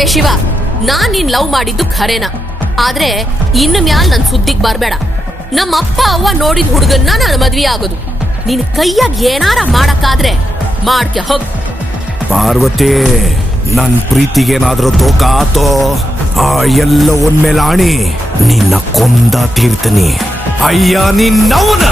ಲೇ ಶಿವ, ನಾನ್ ನೀನ್ ಲವ್ ಮಾಡಿದ್ದು ಖರೇನ, ಆದ್ರೆ ಇನ್ನು ಮ್ಯಾಲ್ ನನ್ ಸುದ್ದಿಗ್ ಬರ್ಬೇಡ. ನಮ್ಮ ಅಪ್ಪ ಅವ್ವ ನೋಡಿದ ಹುಡುಗನ್ನ ನಾನು ಮದ್ವೆ ಆಗೋದು. ನಿನ್ ಕೈಯಾಗ ಏನಾರ ಮಾಡಕ್ಕಾದ್ರೆ ಮಾಡ್ಕೆ ಹೋಗ್. ಪಾರ್ವತಿ, ನನ್ ಪ್ರೀತಿಗೇನಾದ್ರೂ ತೋಕ ಆತೋ, ಆ ಎಲ್ಲ ಒಂದ್ಮೇಲೆ ಆಣಿ ನಿನ್ನ ಕೊಂದ ತೀರ್ತೀನಿ. ಅಯ್ಯ ನಿನ್ನವನ